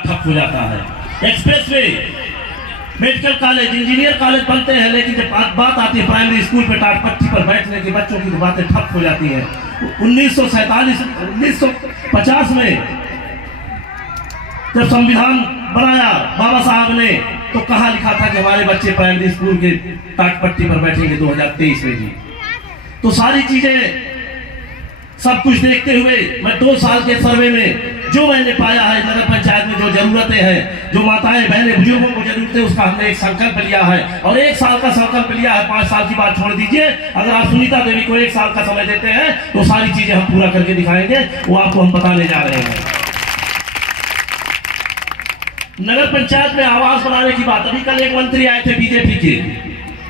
ठप हो जाता है। Express way, medical college, engineer college बनते हैं, लेकिन जब बात आती है प्राइमरी स्कूल पे टाट पट्टी पर बैठने की बच्चों की, तो बातें ठप हो जाती हैं। 1950 में जब संविधान बनाया बाबा साहब ने, तो कहाँ लिखा था कि हमारे बच्चे प्राइमरी स्कूल के टाट पट्टी पर बैठेंगे 2023 में जी। तो सारी चीजें सब कुछ देखते हुए मैं 2 साल के सर्वे में जो मैंने पाया है, नगर पंचायत में जो जरूरतें हैं, जो माताएं बहनें बुजुर्गों को जरूरतें, उसका हमने एक संकल्प लिया है और 1 साल का संकल्प लिया है। 5 साल की बात छोड़ दीजिए, अगर आप सुनीता देवी को 1 साल का समय देते हैं तो सारी चीजें हम पूरा करके दिखाएंगे, वो आपको हम बताने जा रहे हैं। नगर पंचायत में आवास बनाने की बात, अभी कल एक मंत्री आए थे बीजेपी के,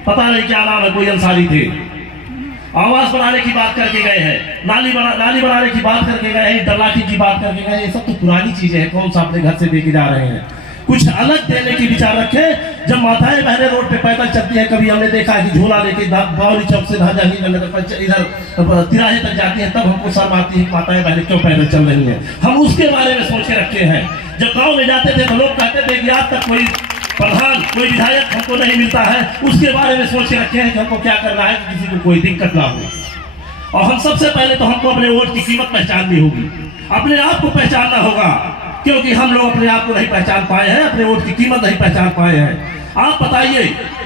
पता नहीं क्या नाम है, कोई अंसारी थे, आवास बनाने की बात करके गए हैं, नाली बनाने की बात करके गए हैं, तलाकी की बात करके गए हैं। ये सब तो पुरानी चीजें हैं, कौन सा अपने घर से देके जा रहे हैं। कुछ अलग देने की विचार रखे। जब माताएं बहनें रोड पे पैदल चलती है, कभी हमने देखा कि झोला लेके बावली चौक से इधर तिराहे तक जाती है, तब हमको शर्म आती है माताएं बहनें क्यों पैदल चल रही है। हम उसके बारे में सोच के रखे हैं। जब गाँव में जाते थे तो लोग कहते थे कि आज तक कोई प्रधान, कोई विधायक हमको नहीं मिलता है, उसके बारे में सोच के रखे हैं कि हमको क्या करना है कि किसी को कोई दिक्कत ना हो। और हम सबसे पहले तो हमको अपने वोट की कीमत पहचाननी होगी, अपने आप को पहचानना होगा, क्योंकि हम लोग अपने आप को नहीं पहचान पाए हैं, अपने वोट की कीमत नहीं पहचान पाए हैं। आप बताइए,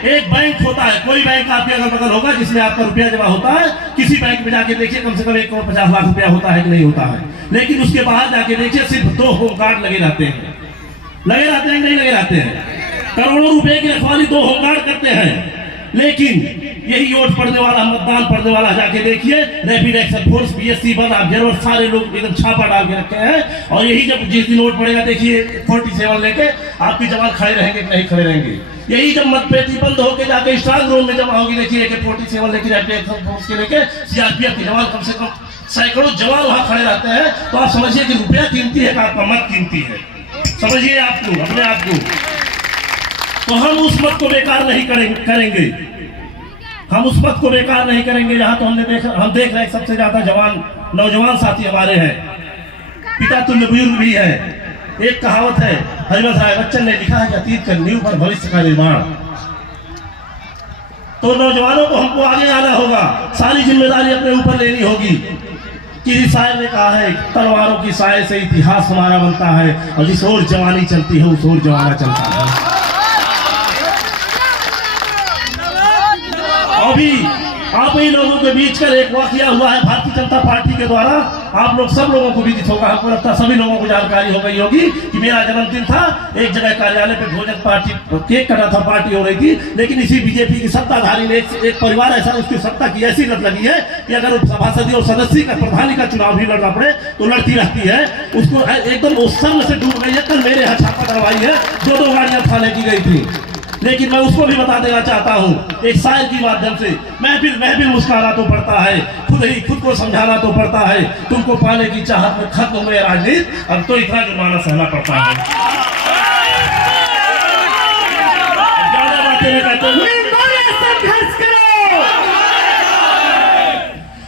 एक बैंक होता है, कोई बैंक आपके अगल बगल होगा जिसमें आपका रुपया जमा होता है, किसी बैंक में जाके देखिए कम से कम 1 करोड़ 50 लाख रुपया होता है कि नहीं होता है, लेकिन उसके बाहर जाके देखिए सिर्फ 2 होमगार्ड लगे रहते हैं, नहीं लगे रहते हैं। करोड़ों रुपए की रखवाली 2 होमगार्ड करते हैं, लेकिन यही वोट पड़ने वाला, मतदान पड़ने वाला जाके देखिए, रैपिड एक्शन फोर्स, BSC बल, आप जरूर सारे लोग एकदम छापा डाल के रखे हैं। और यही जब जिस दिन वोट पड़ेगा देखिए 47 लेके आपके जवान खड़े रहेंगे कि नहीं खड़े रहेंगे। यही जब मतपेटी बंद होकर जाके स्ट्रांग रूम में जमा होगी, देखिए AK-47 लेके, रैपिड एक्शन फोर्स के लेके CRPF के जवान, कम से कम सैकड़ों जवान वहां खड़े रहते हैं। तो आप समझिए कि रुपया कीमती है, आपका मत कीमती है, समझिए आपको, अपने आप को। तो हम उस मत को बेकार नहीं करेंगे, हम उस मत को बेकार नहीं करेंगे। जहां तो हम देख रहे हैं सबसे ज्यादा जवान नौजवान साथी हमारे हैं, पिता तुल्य बुजुर्ग भी है। एक कहावत है, हरिवंश राय बच्चन ने लिखा है कि अतीत का नींव पर भविष्य का निर्माण। तो नौजवानों को हमको आगे आना होगा, सारी जिम्मेदारी अपने ऊपर लेनी होगी। किसी शायर ने कहा है, तलवारों की साय से इतिहास हमारा बनता है, और जिस ओर जवानी चलती है उस ओर जमाना चलता है। अभी आप ही लोगों के बीच कर एक वाकया हुआ है भारतीय जनता पार्टी के द्वारा, आप लोग सब लोगों को विदित होगा, हमको लगता है सभी लोगों को जानकारी हो गई होगी कि मेरा जन्मदिन था, एक जगह कार्यालय पे भोजन पार्टी, केक कटा था, पार्टी हो रही थी, लेकिन इसी बीजेपी की सत्ताधारी ने एक परिवार ऐसा, उसकी सत्ता की ऐसी लत लगी है कि अगर सभासद और सदस्य का, प्रधानी का चुनाव भी लड़ना पड़े तो लड़ती रहती है। उसको एकदम उस शर्म से डूब गई है। कल मेरे यहाँ छापा डलवाई है, 2 गाड़ियां थाने की गई थी, लेकिन मैं उसको भी बता देना चाहता हूँ एक शायर के माध्यम से, महफिल मुस्कुराना तो पड़ता है, खुद को समझाना तो पड़ता है, तुमको पाने की चाहत में खत्म हुए राजनीति, अब तो इतना जुर्माना सहना पड़ता है। ज्यादा बातें नहीं कहते हुए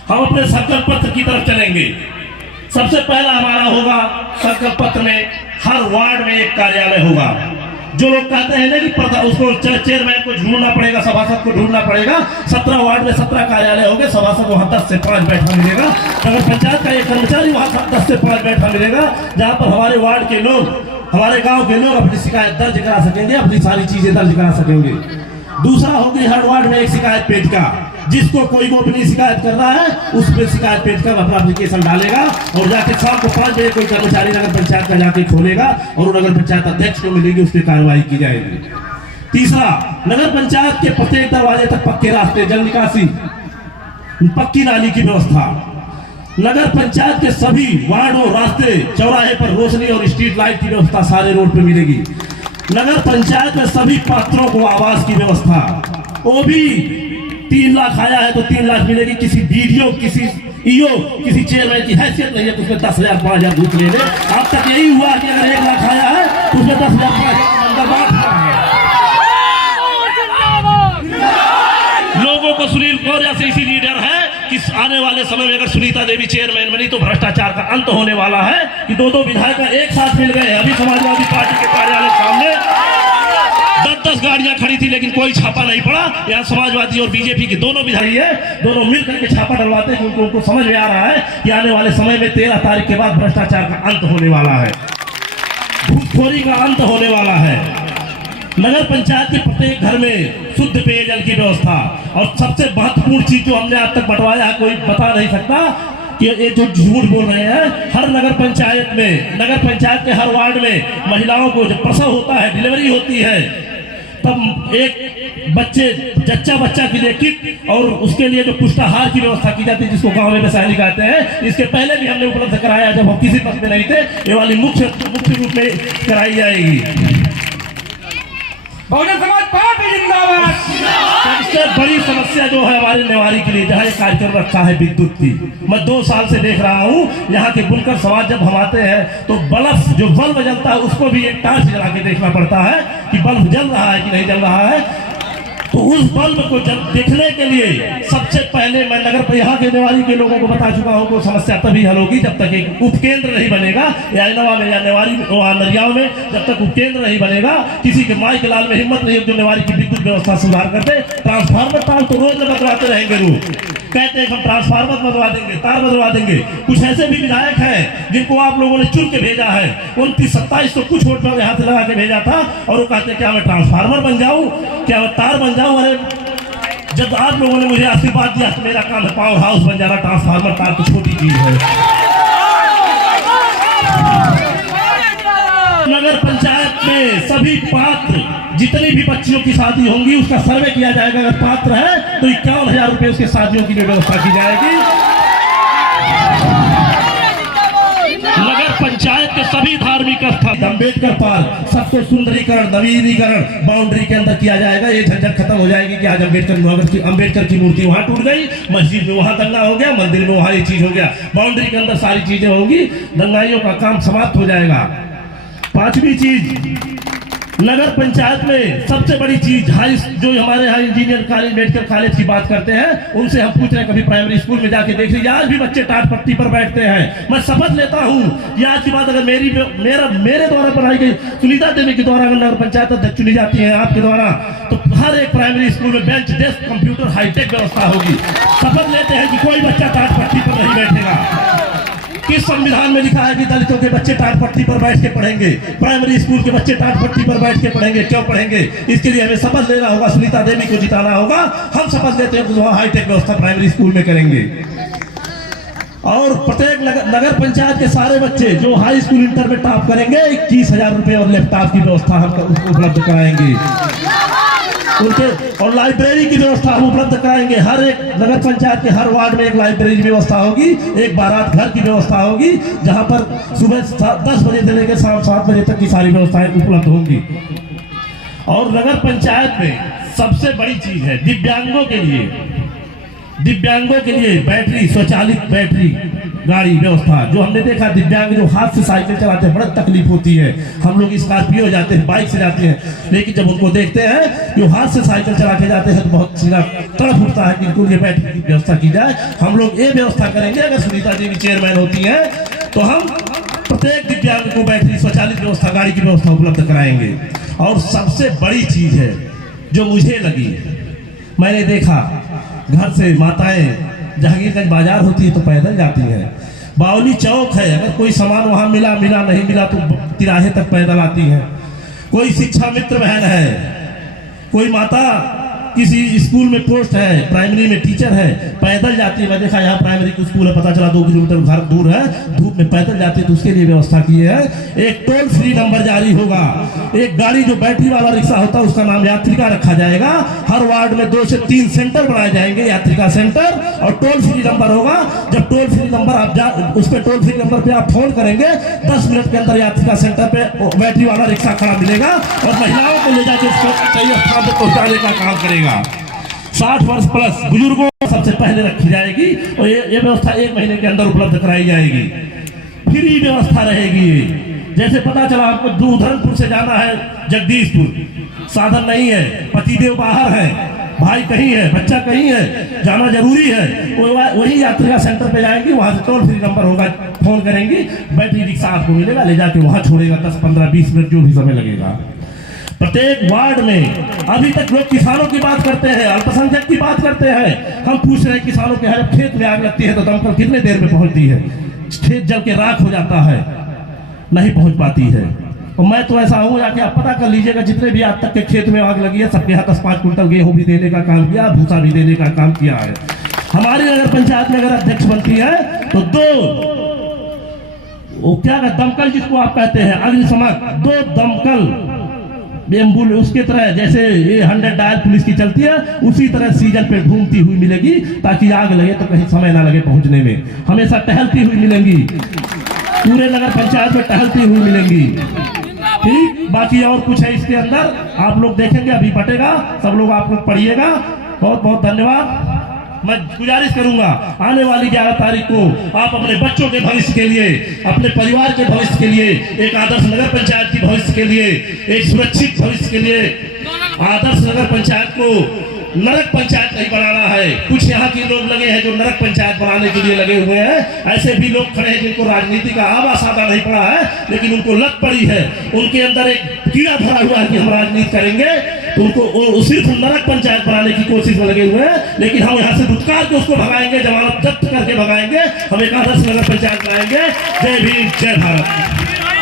हम अपने संकल्प पत्र की तरफ चलेंगे। सबसे पहला हमारा होगा संकल्प पत्र में, हर वार्ड में एक कार्यालय होगा। जो लोग कहते हैं ना कि उसको चेयरमैन को ढूंढना पड़ेगा, सभासद को ढूंढना पड़ेगा, 17 वार्ड में 17 कार्यालय होंगे, सभासद वहां 10 से 5 बैठा मिलेगा, नगर पंचायत का एक कर्मचारी वहां 10 से 5 बैठा मिलेगा, जहां पर हमारे वार्ड के लोग, हमारे गांव के लोग अपनी शिकायत दर्ज करा सकेंगे, अपनी सारी चीजें दर्ज करा सकेंगे। दूसरा होगी हर वार्ड में एक शिकायत पेटिका, जिसको कोई गोपनीय शिकायत कर रहा है उस पर शिकायत पेटिका में अपना एप्लीकेशन डालेगा, और जाके शाम को 5 बजे कोई कर्मचारी नगर पंचायत का जाके खोलेगा और नगर पंचायत अध्यक्ष को मिलेगी, उस पर कार्रवाई की जाएगी। तीसरा, नगर पंचायत के प्रत्येक दरवाजे तक पक्के रास्ते, जल निकासी, पक्की नाली की व्यवस्था, नगर पंचायत के सभी वार्डों, रास्ते, चौराहे पर रोशनी और स्ट्रीट लाइट की व्यवस्था सारे रोड पे मिलेगी। नगर पंचायत में सभी पात्रों को आवास की व्यवस्था, वो भी 3 लाख आया है तो 3 लाख मिलेगी। किसी BDO, किसी EO, किसी चेयरमैन की हैसियत नहीं है तो उसमें 10,000 5,000 घूस ले ले। अब तक यही हुआ कि अगर 1 लाख आया है तो उसमें 10,000 5,000 लोगों को सुनील गौरिया से इसीलिए डर है कि आने वाले समय में अगर सुनीता देवी चेयरमैन बनी तो भ्रष्टाचार का अंत होने वाला है कि दो विधायक एक साथ मिल गए। अभी समाजवादी पार्टी के कार्यालय सामने 10 गाड़ियां खड़ी थी लेकिन कोई छापा नहीं पड़ा। यहाँ समाजवादी और बीजेपी के दोनों विधायक है, दोनों मिलकर के छापा डलवाते हैं क्योंकि उनको समझ में आ रहा है कि आने वाले समय में 13 तारीख के बाद भ्रष्टाचार का अंत होने वाला है, घूसखोरी का अंत होने वाला है। नगर पंचायत के प्रत्येक घर में शुद्ध पेयजल की व्यवस्था और सबसे महत्वपूर्ण चीज जो हमने आज तक बंटवाया है, कोई बता नहीं सकता कि ये जो झूठ बोल रहे हैं। हर नगर पंचायत में, नगर पंचायत के हर वार्ड में महिलाओं को जब प्रसव होता है, डिलीवरी होती है, तब एक जच्चा बच्चा के लिए किट और उसके लिए जो पुष्टाहार की व्यवस्था की जाती है, जिसको गांव में सैनिक कहते हैं, इसके पहले भी हमने उपलब्ध कराया जब हम किसी पद में नहीं थे। ये वाली मुख्य रूप में कराई जाएगी। बहुजन समाज पार्टी जिंदाबाद। सबसे बड़ी समस्या जो है हमारे नेवारी के लिए, जहाँ ये कार्यक्रम रखा है विद्युत की, मैं 2 साल से देख रहा हूँ। यहाँ के बुनकर समाज जब हम आते हैं तो बल्ब जो बल्ब जलता है उसको भी एक टार्च जला के देखना पड़ता है कि बल्ब जल रहा है कि नहीं जल रहा है। तो उस बल्ब को देखने के लिए सबसे पहले मैं नगर यहाँ के नेवारी के लोगों को बता चुका हूँ कि समस्या तभी हल होगी जब तक एक उपकेंद्र नहीं बनेगा, या इनवा में या नेवारी नरियाव में जब तक उपकेंद्र नहीं बनेगा, किसी के माई के लाल में हिम्मत नहीं जो नेवारी की विद्युत व्यवस्था सुधार कर दे। ट्रांसफार्मर तार तो रोज बदलवाते रहेंगे, रोज कहते हैं हम ट्रांसफार्मर बदलवा देंगे, तार बदलवा देंगे। कुछ ऐसे भी विधायक हैं जिनको आप लोगों ने चुन के भेजा है, 29-27 तो कुछ वोट पर हाथ लगा के भेजा था और वो कहते हैं क्या मैं ट्रांसफार्मर बन जाऊं, क्या मैं तार बन जाऊं। अरे जब आप लोगों ने मुझे आशीर्वाद दिया तो मेरा काम है पावर हाउस बन जाना, ट्रांसफार्मर तार तो छोटी चीज है। नगर पंचायत में सभी पात्र जितनी भी बच्चियों की शादी होंगी उसका सर्वे किया जाएगा। अगर पात्र है तो 51,000 रुपए उसके शादियों की व्यवस्था की जाएगी। नगर पंचायत के सभी धार्मिक स्थल, अम्बेडकर पार्क, सबको सुंदरीकरण, नवीनीकरण बाउंड्री के अंदर किया जाएगा। ये झंझट खत्म हो जाएगी कि आज अम्बेडकर की मूर्ति वहां टूट गई, मस्जिद में वहां दंगा हो गया, मंदिर में वहां ये चीज हो गया। बाउंड्री के अंदर सारी चीजें होंगी, दंगाइयों का काम समाप्त हो जाएगा। 5वीं चीज, नगर पंचायत में सबसे बड़ी चीज जो हमारे यहाँ इंजीनियर कॉलेज, मेडिकल कॉलेज की बात करते हैं, उनसे हम पूछ रहे हैं कभी प्राइमरी स्कूल में जाके देख लीजिए, आज भी बच्चे टाट पट्टी पर बैठते हैं। मैं शपथ लेता हूँ कि आज की बात अगर मेरे द्वारा बनाई गई, सुनीता देवी के द्वारा अगर नगर पंचायत अध्यक्ष चुनी जाती है आपके द्वारा, तो हर एक प्राइमरी स्कूल में बेंच, डेस्क, कंप्यूटर, हाईटेक व्यवस्था होगी। शपथ लेते हैं कि कोई बच्चा टाट पट्टी पर नहीं बैठेगा। किस संविधान में लिखा है कि दलितों के बच्चे टाट पट्टी पर बैठ के पढ़ेंगे, प्राइमरी स्कूल के बच्चे टाट पट्टी पर बैठ के पढ़ेंगे? क्यों पढ़ेंगे? इसके लिए हमें शपथ लेना होगा, सुनीता देवी को जिताना होगा। हम शपथ लेते हैं कि वहाँ हाईटेक व्यवस्था प्राइमरी स्कूल में करेंगे। और प्रत्येक नगर पंचायत के सारे बच्चे जो हाई स्कूल इंटर में टॉप करेंगे 21,000 रुपए और लैपटॉप की व्यवस्था हम उपलब्ध कराएंगे उनके, और लाइब्रेरी की व्यवस्था हम उपलब्ध कराएंगे। हर एक नगर पंचायत के हर वार्ड में एक लाइब्रेरी की व्यवस्था होगी, एक बारात घर की व्यवस्था होगी, जहां पर सुबह 10 बजे से लेकर शाम 7 बजे तक की सारी व्यवस्थाएं उपलब्ध होंगी। और नगर पंचायत में सबसे बड़ी चीज है दिव्यांगों के लिए बैटरी, स्वचालित बैटरी गाड़ी व्यवस्था। जो हमने देखा दिव्यांग जो हाथ से साइकिल चलाते हैं बड़ा तकलीफ होती है, हम लोग स्कॉर्पियो जाते हैं, बाइक से जाते हैं, लेकिन जब उनको देखते हैं कि हाथ से साइकिल चला के जाते हैं तो बहुत सीधा तड़प उठता है कि इनको ये बैटरी की व्यवस्था की जाए। हम लोग ये व्यवस्था करेंगे, अगर सुनीता देवी चेयरमैन होती है तो हम प्रत्येक दिव्यांग को बैटरी, स्वचालित व्यवस्था, गाड़ी की व्यवस्था उपलब्ध कराएंगे। और सबसे बड़ी चीज है जो मुझे लगी, मैंने देखा घर से माताएं जहांगीरगंज बाजार होती है तो पैदल जाती है, बावली चौक है, अगर कोई सामान वहां मिला नहीं मिला तो तिराहे तक पैदल आती है। कोई शिक्षा मित्र बहन है, कोई माता किसी स्कूल में पोस्ट है, प्राइमरी में टीचर है, पैदल जाती है। मैं देखा यहाँ प्राइमरी का स्कूल है, पता चला 2 किलोमीटर घर दूर है, धूप में पैदल जाती है, तो उसके लिए व्यवस्था की है। एक टोल फ्री नंबर जारी होगा, एक गाड़ी जो बैटरी वाला रिक्शा होता है उसका नाम यात्रिका रखा जाएगा। हर वार्ड में 2 से 3 सेंटर बनाए जाएंगे, यात्रिका सेंटर, और टोल फ्री नंबर होगा। जब टोल फ्री नंबर आप उस पर टोल फ्री नंबर पे आप फोन करेंगे, 10 मिनट के अंदर यात्रिका सेंटर पे बैटरी वाला रिक्शा खड़ा मिलेगा और महिलाओं को ले जाकर सही स्थान पर पहुंचाने का काम करेगा। 60 वर्ष प्लस बुजुर्गों सबसे पहले रखी जाएगी और ये व्यवस्था 1 महीने के अंदर उपलब्ध कराई जाएगी। फ्री व्यवस्था रहेगी। जैसे पता चला आपको धर्मपुर से जाना है जगदीशपुर, साधन नहीं है, पतिदेव बाहर है, भाई कहीं है, बच्चा कहीं है, जाना जरूरी है, वही यात्रिका सेंटर पे जाएंगी, वहां से टोल फ्री नंबर होगा, फोन करेंगी, बैटरी रिक्शा आपको मिलेगा, ले जाके वहां छोड़ेगा, 10, 15, 20 मिनट जो भी समय लगेगा। प्रत्येक वार्ड में अभी तक लोग किसानों की बात करते हैं, अल्पसंख्यक की बात करते हैं। हम पूछ रहे हैं किसानों के हर खेत में आग लगती है तो दमकल कितने देर में पहुंचती है? खेत जल के राख हो जाता है, नहीं पहुंच पाती है। और मैं तो ऐसा हूँ, जाके आप पता कर लीजिएगा, जितने भी आज तक के खेत में आग लगी है सबके यहाँ 10-5 कुंटल गेहूं भी देने का काम किया, भूसा भी देने का काम किया है। हमारी नगर पंचायत में अगर अध्यक्ष बनती है तो 2 वो क्या दमकल जिसको आप कहते हैं अग्निशमक, 2 दमकल एम्बुलेंस उसके तरह जैसे ये 100 डायल पुलिस की चलती है, उसी तरह सीजन पे घूमती हुई मिलेगी, ताकि आग लगे तो कहीं समय ना लगे पहुंचने में। हमेशा टहलती हुई मिलेंगी, पूरे नगर पंचायत में टहलती हुई मिलेंगी। ठीक, बाकी और कुछ है इसके अंदर, आप लोग देखेंगे, अभी बटेगा, सब लोग आप लोग पढ़िएगा। बहुत बहुत धन्यवाद। मैं गुजारिश करूंगा आने वाली 11 तारीख को आप अपने बच्चों के भविष्य के लिए, अपने परिवार के भविष्य के लिए, एक आदर्श नगर पंचायत की भविष्य के लिए, एक सुरक्षित भविष्य के लिए आदर्श नगर पंचायत को नरक पंचायत नहीं बनाना है। कुछ यहाँ के लोग लगे हैं जो नरक पंचायत बनाने के लिए लगे हुए हैं, ऐसे भी लोग खड़े हैं जिनको राजनीति का आवा सादा नहीं पड़ा है, लेकिन उनको लत पड़ी है, उनके अंदर एक कीड़ा भरा हुआ है कि हम राजनीति करेंगे, तो उनको सिर्फ नरक पंचायत बनाने की कोशिश में लगे हुए हैं। लेकिन हम यहाँ से दुत्कार के उसको भगाएंगे, जमानत जब्त करके भगाएंगे, हम एक आदर्श नगर पंचायत बनाएंगे। जय भीम, जय भारत।